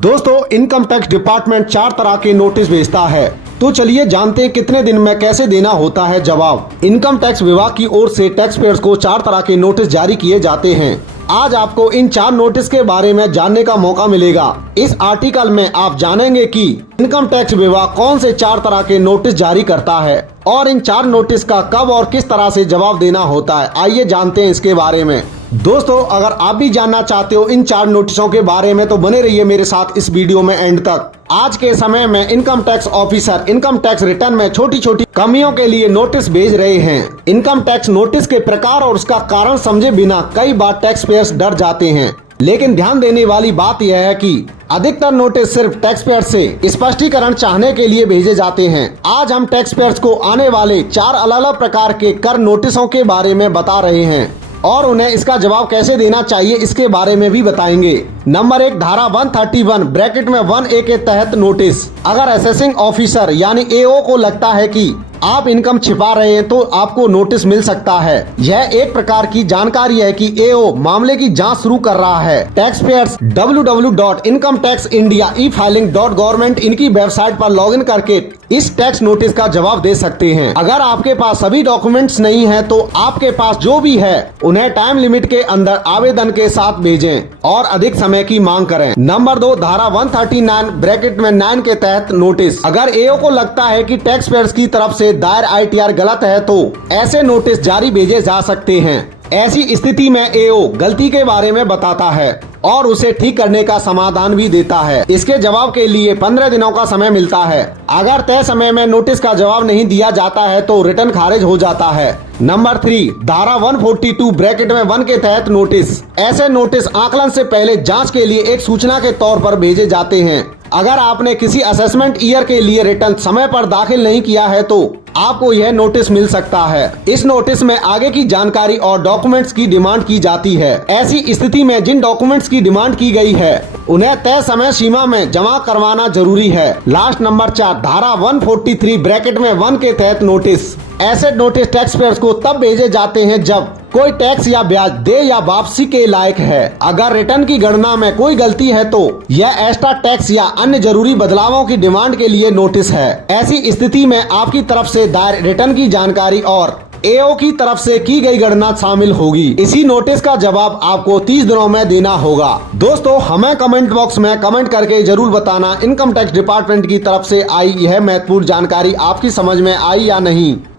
दोस्तों, income tax department 4 तरह के नोटिस भेजता है। तो चलिए जानते हैं कितने दिन में कैसे देना होता है जवाब। इनकम टैक्स विभाग की ओर से टैक्स पेयर्स को 4 तरह के नोटिस जारी किए जाते हैं। आज आपको इन 4 नोटिस के बारे में जानने का मौका मिलेगा। इस आर्टिकल में आप जानेंगे कि इनकम टैक्स विभाग कौन से 4 तरह के नोटिस जारी करता है और इन 4 नोटिस का कब और किस तरह से जवाब देना होता है। आइए जानते हैं इसके बारे में। दोस्तों, अगर आप भी जानना चाहते हो इन 4 नोटिसों के बारे में तो बने रहिए मेरे साथ इस वीडियो में एंड तक। आज के समय में income tax officer income tax return में छोटी छोटी कमियों के लिए नोटिस भेज रहे हैं। इनकम टैक्स नोटिस के प्रकार और उसका कारण समझे बिना कई बार टैक्स पेयर्स डर जाते हैं, लेकिन ध्यान देने वाली बात यह है कि अधिकतर नोटिस सिर्फ टैक्स पेयर से स्पष्टीकरण चाहने के लिए भेजे जाते हैं। आज हम टैक्स पेयर्स को आने वाले 4 अलग अलग प्रकार के कर नोटिसों के बारे में बता रहे हैं और उन्हें इसका जवाब कैसे देना चाहिए इसके बारे में भी बताएंगे। नंबर 1, धारा 131 ब्रैकेट में 1A के तहत नोटिस। अगर असेसिंग ऑफिसर यानी AO को लगता है कि आप इनकम छिपा रहे हैं तो आपको नोटिस मिल सकता है। यह एक प्रकार की जानकारी है कि AO मामले की जांच शुरू कर रहा है। टैक्स पेयर्स www.incometaxindia.e-filing.government इनकी वेबसाइट पर लॉगिन करके इस टैक्स नोटिस का जवाब दे सकते हैं। अगर आपके पास सभी डॉक्यूमेंट्स नहीं है तो आपके पास जो भी है उन्हें टाइम लिमिट के अंदर आवेदन के साथ भेजें और अधिक समय की मांग करें। नंबर 2, धारा 139 ब्रैकेट में 9 के तहत नोटिस। अगर AO को लगता है कि टैक्स पेयर्स की तरफ से दायर ITR गलत है तो ऐसे नोटिस जारी भेजे जा सकते हैं। ऐसी स्थिति में AO गलती के बारे में बताता है और उसे ठीक करने का समाधान भी देता है। इसके जवाब के लिए 15 दिनों का समय मिलता है। अगर तय समय में नोटिस का जवाब नहीं दिया जाता है तो रिटर्न खारिज हो जाता है। नंबर 3, धारा 142 ब्रैकेट में 1 के तहत नोटिस। ऐसे नोटिस आकलन से पहले जांच के लिए एक सूचना के तौर पर भेजे जाते हैं। अगर आपने किसी असेसमेंट ईयर के लिए रिटर्न समय पर दाखिल नहीं किया है तो आपको यह नोटिस मिल सकता है। इस नोटिस में आगे की जानकारी और डॉक्यूमेंट्स की डिमांड की जाती है। ऐसी स्थिति में जिन डॉक्यूमेंट्स की डिमांड की गई है उन्हें तय समय सीमा में जमा करवाना जरूरी है। लास्ट नंबर 4, धारा 143 ब्रैकेट में 1 के तहत नोटिस। ऐसे नोटिस टैक्स पेयर्स को तब भेजे जाते हैं जब कोई टैक्स या ब्याज दे या वापसी के लायक है। अगर रिटर्न की गणना में कोई गलती है तो यह एक्स्ट्रा टैक्स या अन्य जरूरी बदलावों की डिमांड के लिए नोटिस है। ऐसी स्थिति में आपकी तरफ से दायर रिटर्न की जानकारी और AO की तरफ से की गई गणना शामिल होगी। इसी नोटिस का जवाब आपको 30 दिनों में देना होगा। दोस्तों, हमें कमेंट बॉक्स में कमेंट करके जरूर बताना इनकम टैक्स डिपार्टमेंट की तरफ से आई यह महत्वपूर्ण जानकारी आपकी समझ में आई या नहीं।